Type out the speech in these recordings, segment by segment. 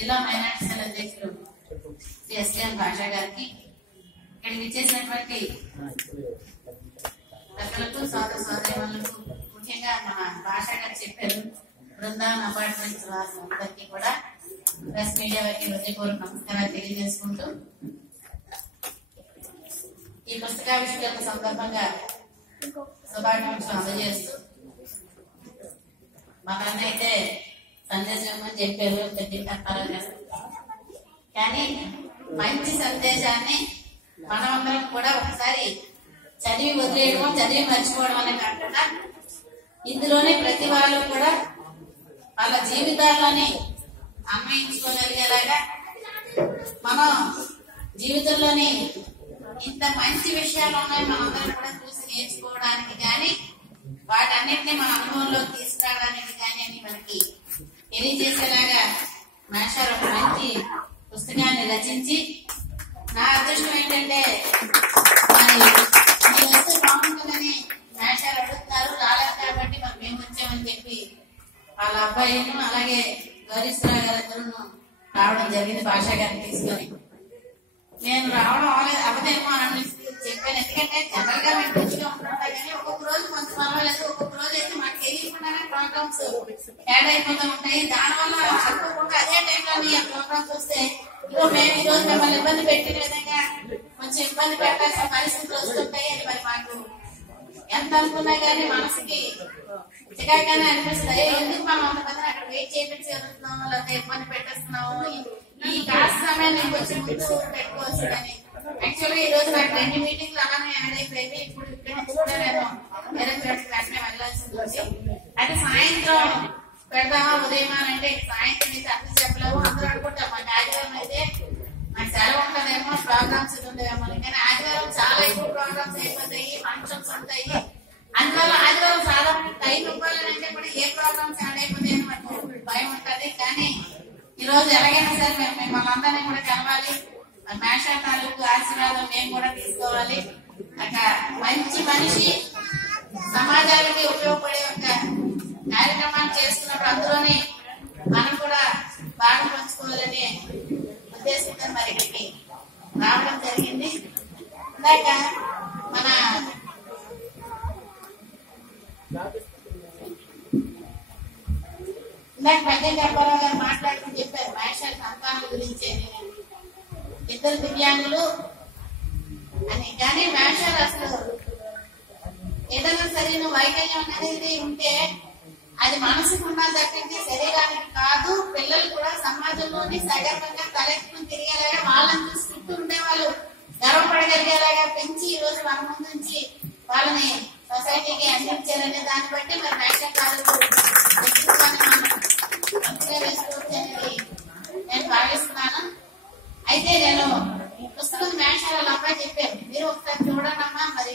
జిల్లా minority cell అధ్యక్షులు SKM భాషా గారికి, ఇక్కడికి ఇచ్చేసినటువంటి పెద్దలకు సోదర సోదరీమణులకు, ముఖ్యంగా మన భాషా గారు చెప్పారు బృందావన్ అపార్ట్మెంట్స్ వారందరికీ కూడా ప్రెస్ మీడియా వారికి హృదయపూర్వక నమస్కారాలు తెలియజేసుకుంటూ, ఈ పుస్తకావిష్కరణ సందర్భంగా శుభాకాంక్షలు అందజేస్తూ, మమ్మల్ని అయితే సందేశం అని చెప్పారు పెద్దలు, కానీ మంచి సందేశాన్ని మనమందరం కూడా ఒకసారి చదివి వదిలేయడం, చదివి మర్చిపోవడం అనే కాకుండా ఇందులోనే ప్రతి వాళ్ళు కూడా వాళ్ళ జీవితాల్లోని అన్వయించుకోగలిగేలాగా మనం జీవితంలోని ఇంత మంచి విషయాలు ఉన్నాయి మనందరం కూడా చూసి నేర్చుకోవడానికి కానీ వాటన్నిటిని మన అనుభవంలోకి తీసుకురావడానికి కానీ అని మనకి తెలియజేసేలాగా మాస్టర్ ఒక మంచి పుస్తకాన్ని రచించి, నా అదృష్టం ఏంటంటే మరి మీ వస్తే బాగుంటుందని మాస్టర్ అడుగుతున్నారు, రాలేదు కాబట్టి మరి మేము వచ్చామని చెప్పి వాళ్ళ అబ్బాయిను అలాగే గౌరీశ్వరరావు గారిద్దరూ రావడం జరిగింది. భాషా గారిని తీసుకొని నేను రావడం అవదేమో అని చెప్పాను. ఎందుకంటే జనరల్ గా మేము మంచిగా ఉంటుంటాయి కానీ ఒక్కొక్క రోజు కొంచెం పర్వాలేదు, ఒక్కొక్క రోజు అయితే మాకు తెలియకుండానే ప్రోగ్రామ్స్ యాడ్ అయిపోతూ ఉంటాయి. దానివల్ల అనుకోకుండా అదే టైంలో ఆ ప్రోగ్రామ్స్ వస్తే ఇదో మేము ఈ రోజు మిమ్మల్ని ఇబ్బంది పెట్టిన విధంగా కొంచెం ఇబ్బంది పెట్టాల్సిన పరిస్థితులు వస్తుంటాయి అని మరి మాకు ఎంత అనుకున్నా కానీ మనసుకి చికాగానే అనిపిస్తుంది. ఎందుకు మనం అంత మంది అక్కడ వెయిట్ చేయించుకుంటున్నాము, లేకపోతే ఇబ్బంది పెట్టేస్తున్నాము, ఈ కాస్త సమయాన్ని కొంచెం ముందు పెట్టుకోవచ్చు. కానీ యాక్చువల్గా ఈ రోజు నాకు 2 మీటింగ్లు అలానే యాడ్ అయిపోయింది. ఇప్పుడు ఇక్కడ నుంచి కూడా నేను వేరే వెంటనే వెళ్ళాల్సింది వచ్చి, అయితే సాయంత్రం పెడదామా ఉదయం అంటే సాయంత్రం అయితే అర్థం చెప్పలేము. అందరూ అనుకుంటాం మాకు ఆదివారం అయితే నాకు సెలవు ఉంటుందేమో, ప్రోగ్రామ్స్ ఉండేమో, కానీ ఆదివారం చాలా ఎక్కువ ప్రోగ్రామ్స్ అయిపోతాయి, ఫంక్షన్స్ ఉంటాయి. అందువల్ల ఆదివారం సాధారణ టైం ఇవ్వాలంటే కూడా ఏ ప్రోగ్రామ్స్ యాడ్ అయిపోతాయి అని మనకు భయం ఉంటుంది. కానీ ఈ రోజు ఎలాగైనా సరే మేము మిమ్మల్ని అందరినీ కూడా కలవాలి, మాస్టర్ తాలూకు ఆశీర్వాదం మేము కూడా తీసుకోవాలి. ఒక మంచి మనిషి సమాజానికి ఉపయోగపడే ఒక కార్యక్రమాన్ని చేస్తున్నప్పుడు అందులోనే మనం కూడా భాగం పంచుకోవాలనే ఉద్దేశంతో మరి ఇక్కడికి రావడం జరిగింది. ఇందాక మన పెద్ద అప్పారావు గారు మాట్లాడుతూ చెప్పారు మాస్టర్ సంతానం గురించి, ఇద్దరు దివ్యాంగులు అని. కానీ మాస్టర్ అసలు ఏదైనా సరే వైకల్యం అనేది ఉంటే అది మనసుకు ఉన్నది తప్పింది శరీరానికి కాదు. పిల్లలు కూడా సమాజంలోని సగర్వంగా తలెత్తుకుని తిరిగేలాగా, వాళ్ళని చూసి చుట్టూ ఉండే వాళ్ళు గర్వపడగలిగేలాగా పెంచి ఈ రోజు మన ముందు నుంచి వాళ్ళని సొసైటీకి అందించారనే దాన్ని బట్టి మరి మాస్టర్ తాలూకు వేసుకోవచ్చు అనేది నేను భావిస్తున్నాను. అయితే నేను పుస్తకం మాస్టర్ వాళ్ళ అబ్బాయి చెప్పాను, మీరు ఒకసారి చూడండి అమ్మా, మరి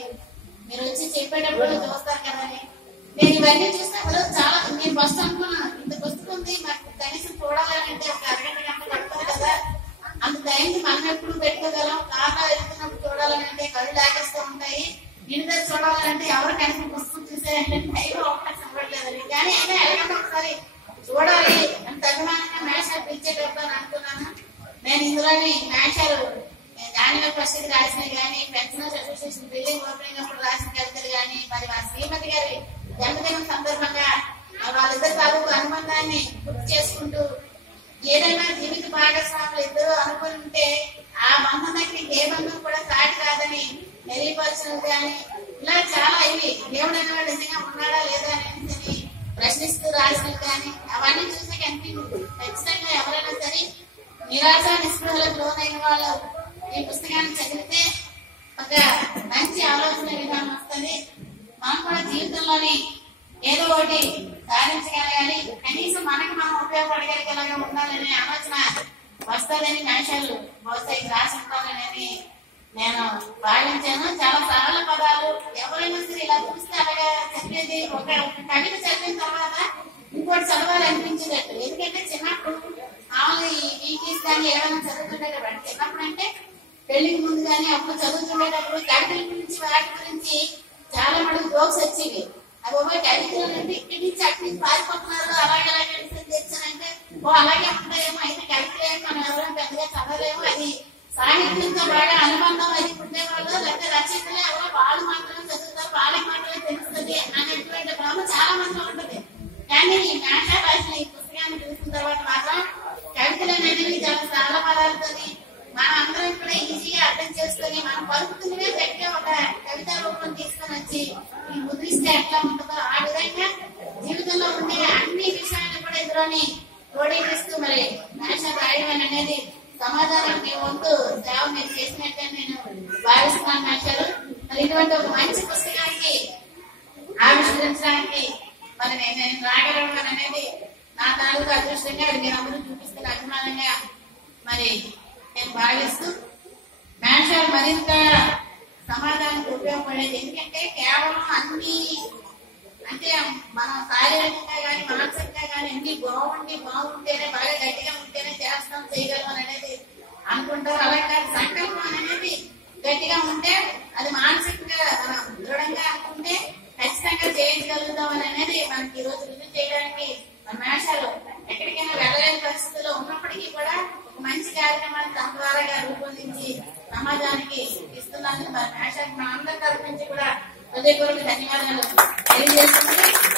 మీరు వచ్చి చెప్పేటప్పుడు చూస్తారు కదా అని. నేను ఇవన్నీ చూస్తే చాలా నేను ఫస్ట్ అనుకున్నాను ఇంత పుస్తకం ఉంది, మాకు కనీసం చూడాలంటే ఒక అరగంట గంట పడుతుంది కదా, అంత టైంకి మనం ఎప్పుడు పెట్టుకోగలం, కార్లో వెళ్తున్నప్పుడు చూడాలంటే కళ్ళు లాగేస్తూ ఉంటాయి, ఇంటి దగ్గర చూడాలంటే ఎవరు కనీసం పుస్తకం చూసేయాలంటే టైం అవకాశం ఇవ్వట్లేదని. కానీ అయినా ఎలాగంటే ఒకసారి చూడాలి అంత అభిమానంగా మాస్టర్ పిలిచేటప్పుడు అని అనుకున్నాను. నేను ఇందులోని మాస్టర్ జానవ ప్రసిద్ధి రాసినవి కానీ, పెన్షనర్స్ అసోసియేషన్ బిల్డింగ్ ఓపెనింగ్ అప్పుడు రాసిన కవితలు కానీ, మరి మా శ్రీమతి గారి జన్మదినం సందర్భంగా వాళ్ళిద్దరు తాలూకు అనుబంధాన్ని గుర్తు చేసుకుంటూ, ఏదైనా జీవిత భాగస్వాములు ఇద్దరు అనుకుని ఉంటే ఆ బంధం దగ్గర ఏ బంధం కూడా సాటి కాదని తెలియపరచినవి కానీ, ఇలా చాలా ఇవి దేవుడు అనేవాడు నిజంగా ఉన్నాడా లేదా అనేది ప్రశ్నిస్తూ రాసినవి కానీ అవన్నీ చూసాక అనిపించింది ఖచ్చితంగా ఎవరైనా సరే నిరాశ నిస్పృహలకు లోనైన వాళ్ళు ఈ పుస్తకాన్ని చదివితే ఒక మంచి ఆలోచన విధానం వస్తుంది. మనం కూడా జీవితంలోని ఏదో ఒకటి సాధించగలగాలి, కనీసం మనకి మనం ఉపయోగపడగలిగేలాగా ఉండాలనే ఆలోచన వస్తుందని మాస్టర్ బహుశా ఇది రాసి ఉంటానని నేను భావించాను. చాలా సరళ పదాలు, ఎవరైనా సరే ఇలా చూస్తే అలాగా చదివేది. ఒక కవిత చదివిన తర్వాత ఇంకోటి చదవాలనిపించేటట్టు. ఎందుకంటే చిన్నప్పుడు మామూలు ఈ వీకీస్ కానీ ఏమైనా చదువుతుండేటప్పుడు, చిన్నప్పుడు అంటే పెళ్లికి ముందు కానీ అప్పుడు చదువుతుండేటప్పుడు కవితల గురించి వాటి గురించి చాలా మటుకు జోక్స్ వచ్చేవి. అవి కవితలు అంటే ఇక్కడి నుంచి అక్కడి నుంచి పారిపోతున్నారు, అలాగే తెచ్చానంటే ఓ అలాగే ఉంటాయేమో, అయితే కవితలు సాహిత్యంతో బాగా అనుబంధం అది ఉండేవాళ్ళు, లేకపోతే రచయితలు ఎవరో వాళ్ళు మాత్రమే చదువుతారు, వాళ్ళకి మాత్రమే తెలుస్తుంది అనేటువంటి భ్రమ చాలా మంది ఉంటుంది. కానీ ఈ మేష రాసిన ఈ పుస్తకాన్ని చూసిన తర్వాత మాత్రం కవితలు అనేవి చాలా పదాలతో మనం అందరం కూడా ఈజీగా అర్థం చేసుకొని మనం పలుకుతున్నవే గట్టిగా ఒక కవితా రూపం తీసుకొని వచ్చి ఈ ముద్రిస్తే ఎట్లా ఉంటుందో ఆ విధంగా జీవితంలో ఉండే అన్ని విషయాలను కూడా ఇందులోని క్రోడీకరిస్తూ మరి మేషం రాయడం అనేది సమాజానికి వంతు సేవ మీరు చేసినట్టే నేను భావిస్తున్నాను. మేషాలు మరి ఇటువంటి ఒక మంచి పుస్తకానికి ఆవిష్కరించడానికి మరి నేను రాగలడం అనేది నా తాలూకు అదృష్టంగా అది మీరందరూ చూపిస్తున్న అభిమానంగా మరి నేను భావిస్తూ మేషాలు మరింత సమాజానికి ఉపయోగపడేది. ఎందుకంటే కేవలం అన్ని అంటే మనం శారీరకంగా కానీ మానసికంగా కానీ అన్ని బాగుంటేనే బాగా గట్టిగా ఉంటేనే చేస్తాం చేయగలం అనేది అనుకుంటారు. అలాగే సంకల్పం అనేది గట్టిగా ఉంటే అది మానసికంగా మనం దృఢంగా అనుకుంటే ఖచ్చితంగా చేయగలుగుతాం అనేది మనకి ఈ రోజు రుజువు చేయడానికి మన మేషాలు ఎక్కడికైనా వెళ్ళలేని పరిస్థితుల్లో ఉన్నప్పటికీ కూడా ఒక మంచి కార్యక్రమాన్ని తమ ద్వారా రూపొందించి సమాజానికి ఇస్తున్నందుకు మన మేషానికి మన అందరి తరఫు నుంచి కూడా హృదయపూర్వక ధన్యవాదాలు తెలియజేస్తుంది.